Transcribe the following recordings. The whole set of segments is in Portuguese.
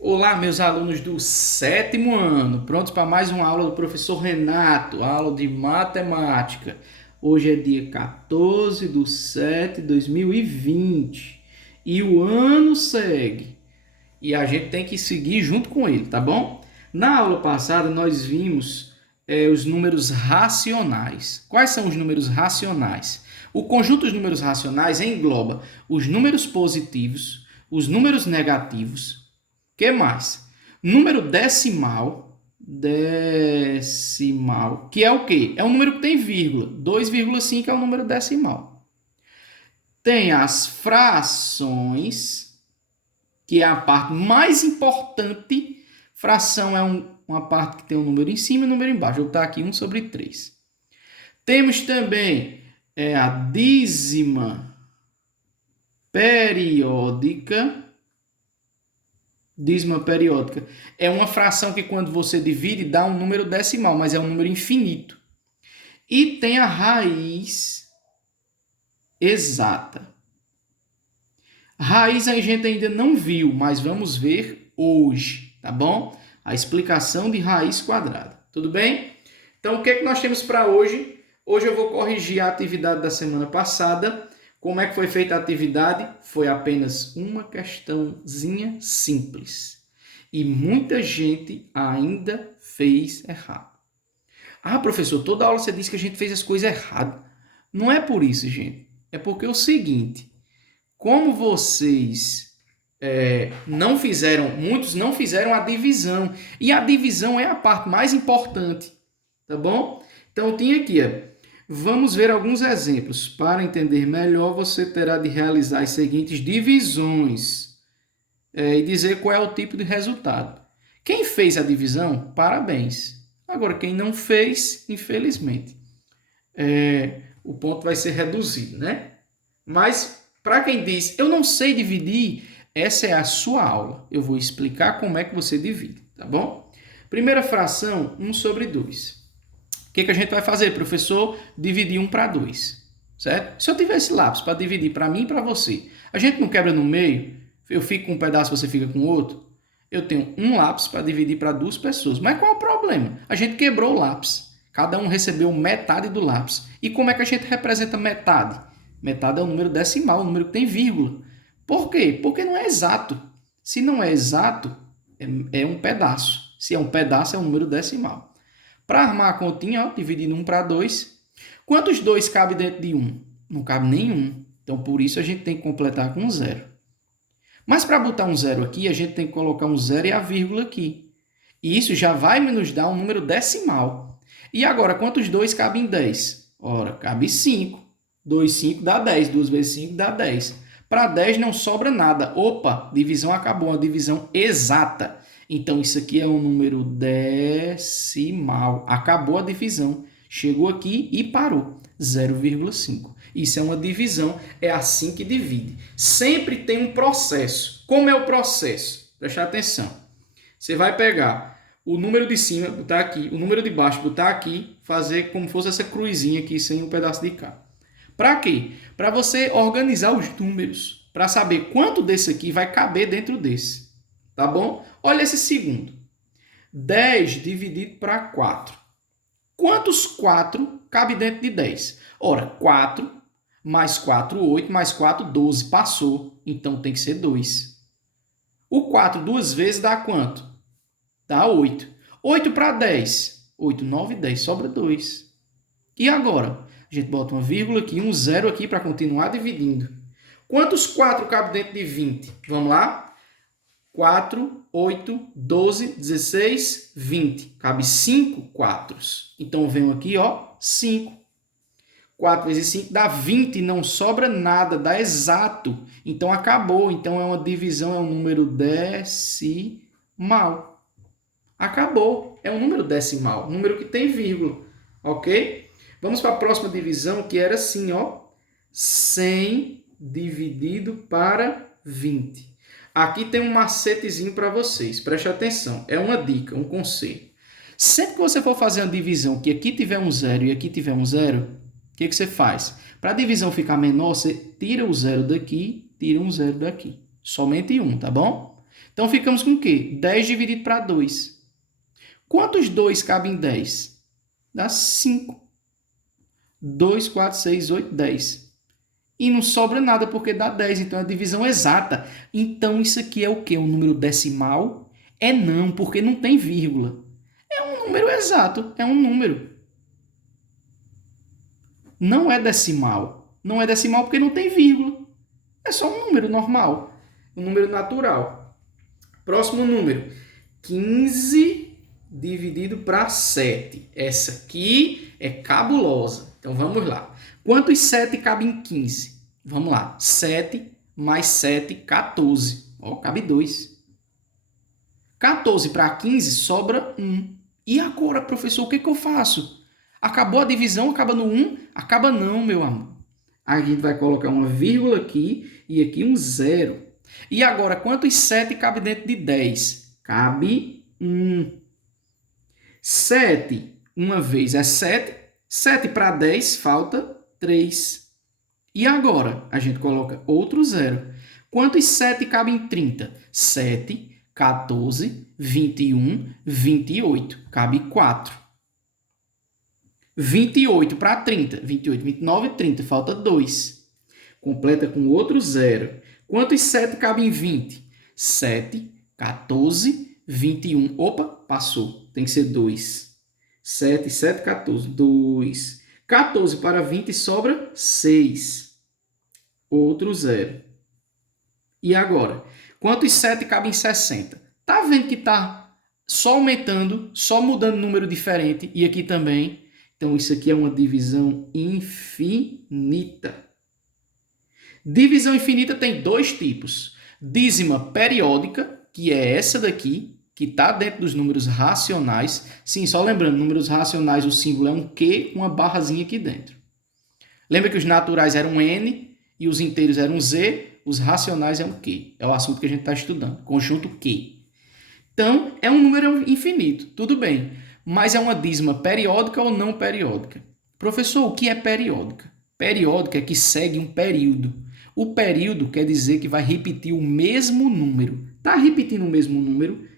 Olá, meus alunos do sétimo ano, prontos para mais uma aula do professor Renato, aula de matemática. Hoje é dia 14/7/2020 e o ano segue e a gente tem que seguir junto com ele, tá bom? Na aula passada nós vimos os números racionais. Quais são os números racionais? O conjunto dos números racionais engloba os números positivos, os números negativos. Que mais? Número decimal, que é o quê? É um número que tem vírgula. 2,5 é o número decimal. Tem as frações, que é a parte mais importante. Fração é uma parte que tem um número em cima e um número embaixo. Vou botar aqui 1/3. Temos também a dízima periódica. Dízima periódica é uma fração que quando você divide dá um número decimal, mas é um número infinito. E tem a raiz exata. Raiz a gente ainda não viu, mas vamos ver hoje, tá bom? A explicação de raiz quadrada. Tudo bem? Então, o que é que nós temos para hoje? Hoje eu vou corrigir a atividade da semana passada. Como é que foi feita a atividade? Foi apenas uma questãozinha simples. E muita gente ainda fez errado. Ah, professor, toda aula você disse que a gente fez as coisas erradas. Não é por isso, gente. É porque é o seguinte, como vocês não fizeram, muitos não fizeram a divisão. E a divisão é a parte mais importante, tá bom? Então, tinha aqui, vamos ver alguns exemplos. Para entender melhor, você terá de realizar as seguintes divisões e dizer qual é o tipo de resultado. Quem fez a divisão, parabéns. Agora, quem não fez, infelizmente, o ponto vai ser reduzido, né? Mas, para quem diz, eu não sei dividir, essa é a sua aula. Eu vou explicar como é que você divide, tá bom? Primeira fração, 1/2. O que a gente vai fazer, professor? Dividir 1 para 2, certo? Se eu tivesse lápis para dividir para mim e para você, a gente não quebra no meio? Eu fico com um pedaço, você fica com outro? Eu tenho um lápis para dividir para 2 pessoas. Mas qual é o problema? A gente quebrou o lápis. Cada um recebeu metade do lápis. E como é que a gente representa metade? Metade é um número decimal, um número que tem vírgula. Por quê? Porque não é exato. Se não é exato, é um pedaço. Se é um pedaço, é um número decimal. Para armar a continha, dividindo 1 para 2. Quantos 2 cabe dentro de 1? Não cabe nenhum. Então, por isso, a gente tem que completar com 0. Mas para botar um 0 aqui, a gente tem que colocar um 0 e a vírgula aqui. E isso já vai nos dar um número decimal. E agora, quantos 2 cabem em 10? Ora, cabe 5. 2, 5 dá 10. 2 vezes 5 dá 10. Para 10 não sobra nada. Opa, divisão acabou, uma divisão exata. Então, isso aqui é um número decimal. Acabou a divisão. Chegou aqui e parou. 0,5. Isso é uma divisão. É assim que divide. Sempre tem um processo. Como é o processo? Preste atenção. Você vai pegar o número de cima, botar aqui. O número de baixo, botar aqui. Fazer como fosse essa cruzinha aqui, sem um pedaço de cá. Para quê? Para você organizar os números. Para saber quanto desse aqui vai caber dentro desse. Tá bom? Olha esse segundo. 10 dividido para 4. Quantos 4 cabe dentro de 10? Ora, 4 mais 4, 8, mais 4, 12. Passou. Então tem que ser 2. O 4 duas vezes dá quanto? Dá 8. 8 para 10. 8, 9, 10. Sobra 2. E agora? A gente bota uma vírgula aqui, um 0 aqui para continuar dividindo. Quantos 4 cabe dentro de 20? Vamos lá? 4, 8, 12, 16, 20. Cabe 5 quatros. Então, eu venho aqui, 5. 4 vezes 5 dá 20, não sobra nada, dá exato. Então, acabou. Então, é uma divisão, é um número decimal. Acabou. É um número decimal, um número que tem vírgula. Ok? Vamos para a próxima divisão, que era assim, 100 dividido para 20. Aqui tem um macetezinho para vocês, preste atenção, é uma dica, um conselho. Sempre que você for fazer uma divisão que aqui tiver um 0 e aqui tiver um 0, o que você faz? Para a divisão ficar menor, você tira o 0 daqui, tira um 0 daqui. Somente um, tá bom? Então, ficamos com o quê? 10 dividido para 2. Quantos 2 cabem em 10? Dá 5. 2, 4, 6, 8, 10. E não sobra nada porque dá 10, então é a divisão exata. Então, isso aqui é o quê? Um número decimal? É não, porque não tem vírgula. É um número exato, é um número. Não é decimal. Não é decimal porque não tem vírgula. É só um número normal. Um número natural. Próximo número. 15 dividido para 7. Essa aqui é cabulosa. Então vamos lá. Quantos 7 cabem em 15? Vamos lá. 7 mais 7, 14. Ó, cabe 2. 14 para 15 sobra 1. E agora, professor, o que eu faço? Acabou a divisão, acaba no 1? Acaba não, meu amor. A gente vai colocar uma vírgula aqui e aqui um 0. E agora, quantos 7 cabe dentro de 10? Cabe 1. 7, uma vez é 7. 7 para 10, falta 3. E agora, a gente coloca outro 0. Quantos 7 cabem em 30? 7, 14, 21, 28. Cabe 4. 28 para 30. 28, 29, 30. Falta 2. Completa com outro 0. Quantos 7 cabem em 20? 7, 14, 21. Opa, passou. Tem que ser 2. 7, 7, 14. 2. 14 para 20 sobra 6. Outro 0. E agora? Quantos 7 cabem em 60? Tá vendo que tá só aumentando, só mudando número diferente. E aqui também. Então, isso aqui é uma divisão infinita. Divisão infinita tem dois tipos. Dízima periódica, que é essa daqui, que está dentro dos números racionais. Sim, só lembrando, números racionais, o símbolo é um Q com uma barrazinha aqui dentro. Lembra que os naturais eram N e os inteiros eram Z, os racionais é um Q. É o assunto que a gente está estudando, conjunto Q. Então, é um número infinito, tudo bem. Mas é uma dízima periódica ou não periódica? Professor, o que é periódica? Periódica é que segue um período. O período quer dizer que vai repetir o mesmo número. Está repetindo o mesmo número?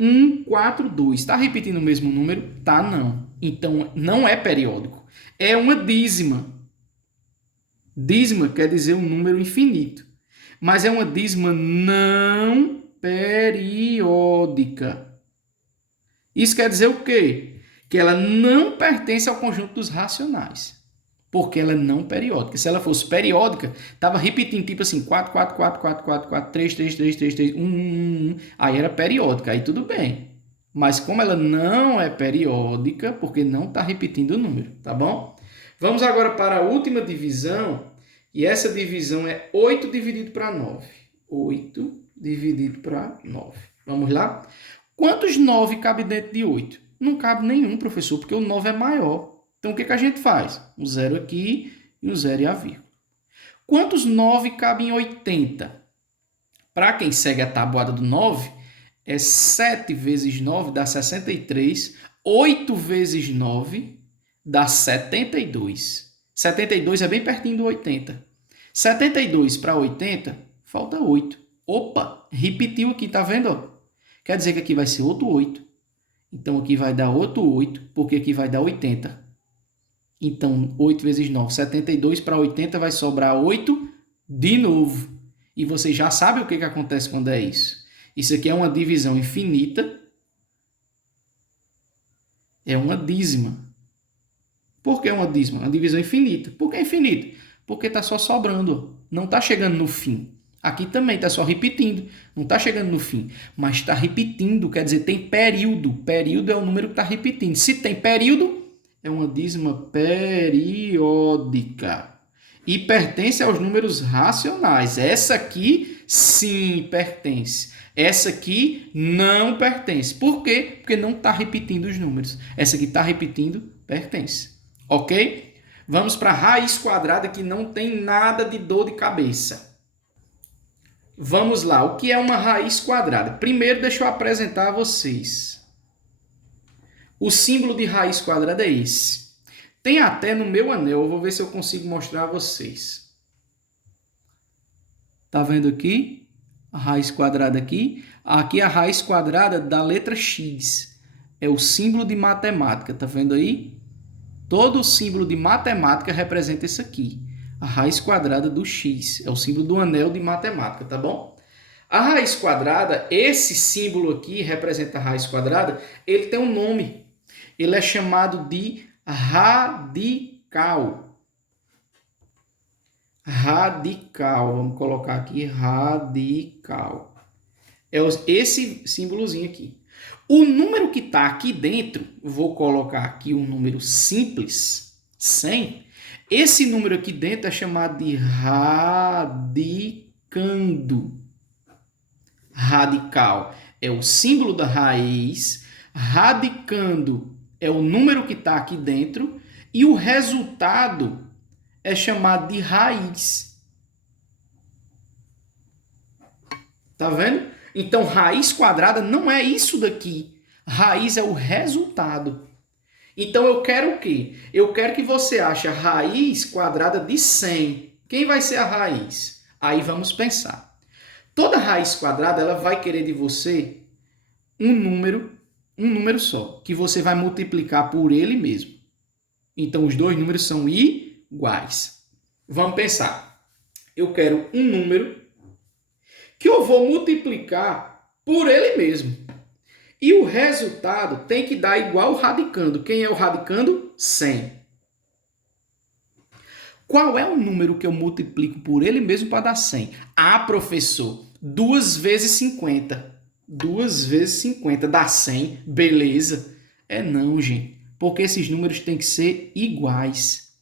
1, 4, 2. Está repetindo o mesmo número? Tá, não. Então, não é periódico. É uma dízima. Dízima quer dizer um número infinito. Mas é uma dízima não periódica. Isso quer dizer o quê? Que ela não pertence ao conjunto dos racionais. Porque ela é não periódica. Se ela fosse periódica, estava repetindo, tipo assim, 4, 4, 4, 4, 4, 4, 3, 3, 3, 3, 3, 1, 1, 1. Aí era periódica, aí tudo bem. Mas como ela não é periódica, porque não está repetindo o número, tá bom? Vamos agora para a última divisão. E essa divisão é 8 dividido para 9. 8 dividido para 9. Vamos lá? Quantos 9 cabe dentro de 8? Não cabe nenhum, professor, porque o 9 é maior. Então, o que a gente faz? Um 0 aqui e um 0 e a vírgula. Quantos 9 cabem em 80? Para quem segue a tabuada do 9, é 7 vezes 9 dá 63. 8 vezes 9 dá 72. 72 é bem pertinho do 80. 72 para 80, falta 8. Opa, repetiu aqui, tá vendo? Quer dizer que aqui vai ser outro 8. Então, aqui vai dar outro 8, porque aqui vai dar 80. Então, 8 vezes 9, 72 para 80 vai sobrar 8 de novo. E você já sabe o que acontece quando é isso. Isso aqui é uma divisão infinita. É uma dízima. Por que é uma dízima? Uma divisão infinita. Por que é infinita? Porque está só sobrando. Não está chegando no fim. Aqui também está só repetindo. Não está chegando no fim. Mas está repetindo. Quer dizer, tem período. Período é o número que está repetindo. Se tem período, é uma dízima periódica. E pertence aos números racionais. Essa aqui, sim, pertence. Essa aqui não pertence. Por quê? Porque não está repetindo os números. Essa aqui está repetindo, pertence. Ok? Vamos para a raiz quadrada, que não tem nada de dor de cabeça. Vamos lá. O que é uma raiz quadrada? Primeiro, deixa eu apresentar a vocês. O símbolo de raiz quadrada é esse. Tem até no meu anel, eu vou ver se eu consigo mostrar a vocês. Tá vendo aqui? A raiz quadrada aqui. Aqui é a raiz quadrada da letra X. É o símbolo de matemática, tá vendo aí? Todo símbolo de matemática representa isso aqui. A raiz quadrada do X. É o símbolo do anel de matemática, tá bom? A raiz quadrada, esse símbolo aqui representa a raiz quadrada, ele tem um nome. Ele é chamado de radical. Radical, vamos colocar aqui radical. É esse símbolozinho aqui. O número que está aqui dentro, vou colocar aqui um número simples, 100. Esse número aqui dentro é chamado de radicando. Radical é o símbolo da raiz, radicando é o número que está aqui dentro e o resultado é chamado de raiz. Tá vendo? Então, raiz quadrada não é isso daqui. Raiz é o resultado. Então, eu quero o quê? Eu quero que você ache a raiz quadrada de 100. Quem vai ser a raiz? Aí vamos pensar. Toda raiz quadrada ela vai querer de você um número só, que você vai multiplicar por ele mesmo. Então, os dois números são iguais. Vamos pensar. Eu quero um número que eu vou multiplicar por ele mesmo. E o resultado tem que dar igual ao radicando. Quem é o radicando? 100. Qual é o número que eu multiplico por ele mesmo para dar 100? Ah, professor, 2 vezes 50. 2 vezes 50 dá 100. Beleza. É não, gente. Porque esses números têm que ser iguais.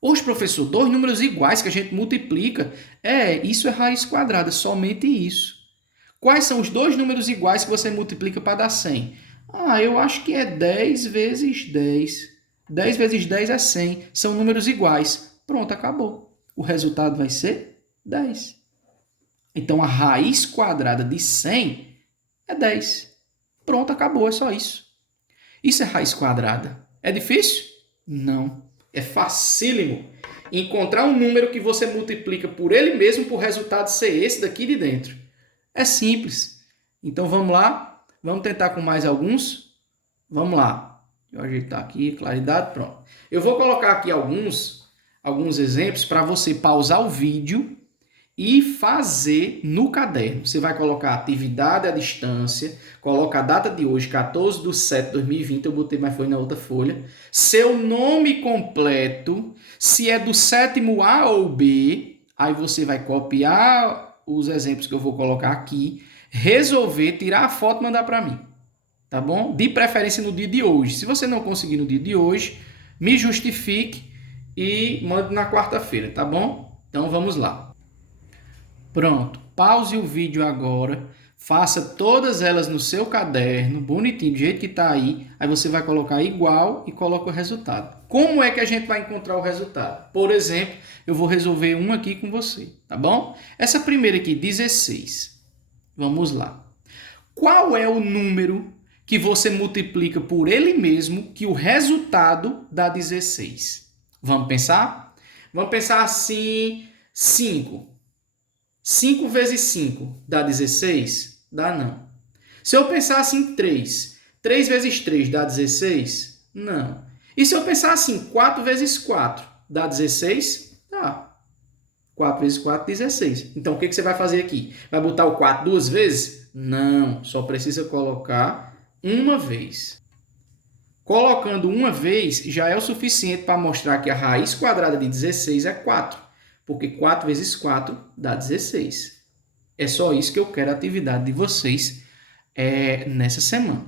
Hoje, professor, dois números iguais que a gente multiplica. Isso é raiz quadrada, somente isso. Quais são os dois números iguais que você multiplica para dar 100? Eu acho que é 10 vezes 10. 10 vezes 10 é 100. São números iguais. Pronto, acabou. O resultado vai ser 10. Então, a raiz quadrada de 100 é 10. Pronto, acabou, é só isso. Isso é raiz quadrada. É difícil? Não. É facílimo encontrar um número que você multiplica por ele mesmo para o resultado ser esse daqui de dentro. É simples. Então vamos lá. Vamos tentar com mais alguns. Vamos lá. Deixa eu ajeitar aqui, claridade, pronto. Eu vou colocar aqui alguns exemplos para você pausar o vídeo e fazer no caderno. Você vai colocar a atividade à distância, coloca a data de hoje, 14/7/2020, eu botei, mas foi na outra folha. Seu nome completo, se é do sétimo A ou B, aí você vai copiar os exemplos que eu vou colocar aqui, resolver, tirar a foto e mandar para mim. Tá bom? De preferência no dia de hoje. Se você não conseguir no dia de hoje, me justifique e mande na quarta-feira, tá bom? Então vamos lá. Pronto, pause o vídeo agora, faça todas elas no seu caderno, bonitinho, do jeito que está aí, aí você vai colocar igual e coloca o resultado. Como é que a gente vai encontrar o resultado? Por exemplo, eu vou resolver um aqui com você, tá bom? Essa primeira aqui, 16. Vamos lá. Qual é o número que você multiplica por ele mesmo que o resultado dá 16? Vamos pensar? Vamos pensar assim, 5. 5 vezes 5 dá 16? Dá não. Se eu pensar assim, 3. 3 vezes 3 dá 16? Não. E se eu pensar assim, 4 vezes 4 dá 16? Dá. 4 vezes 4, 16. Então, o que você vai fazer aqui? Vai botar o 4 duas vezes? Não. Só precisa colocar uma vez. Colocando uma vez já é o suficiente para mostrar que a raiz quadrada de 16 é 4. Porque 4 vezes 4 dá 16. É só isso que eu quero a atividade de vocês nessa semana,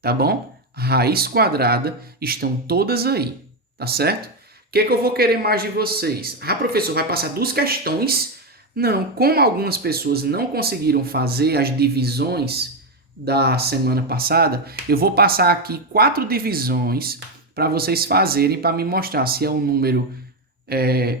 tá bom? Raiz quadrada estão todas aí, tá certo? O que eu vou querer mais de vocês? Professor, vai passar 2 questões? Não, como algumas pessoas não conseguiram fazer as divisões da semana passada, eu vou passar aqui 4 divisões para vocês fazerem, para me mostrar se é um número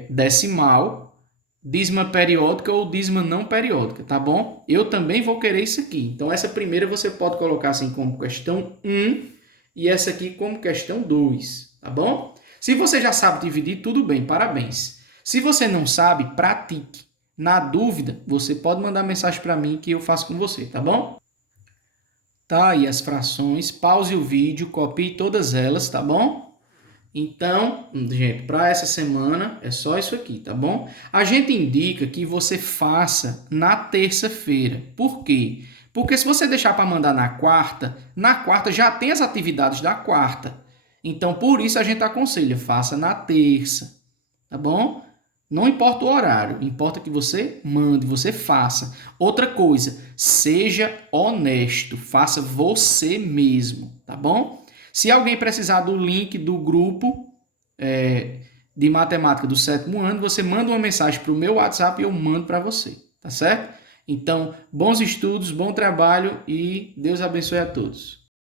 decimal, dízima periódica ou dízima não periódica, tá bom? Eu também vou querer isso aqui. Então, essa primeira você pode colocar assim como questão 1 e essa aqui como questão 2, tá bom? Se você já sabe dividir, tudo bem, parabéns. Se você não sabe, pratique. Na dúvida, você pode mandar mensagem para mim que eu faço com você, tá bom? Tá aí as frações, pause o vídeo, copie todas elas, tá bom? Então, gente, para essa semana é só isso aqui, tá bom? A gente indica que você faça na terça-feira. Por quê? Porque se você deixar para mandar na quarta já tem as atividades da quarta. Então, por isso a gente aconselha, faça na terça, tá bom? Não importa o horário, importa que você mande, você faça. Outra coisa, seja honesto, faça você mesmo, tá bom? Se alguém precisar do link do grupo de matemática do 7º ano, você manda uma mensagem para o meu WhatsApp e eu mando para você, tá certo? Então, bons estudos, bom trabalho e Deus abençoe a todos.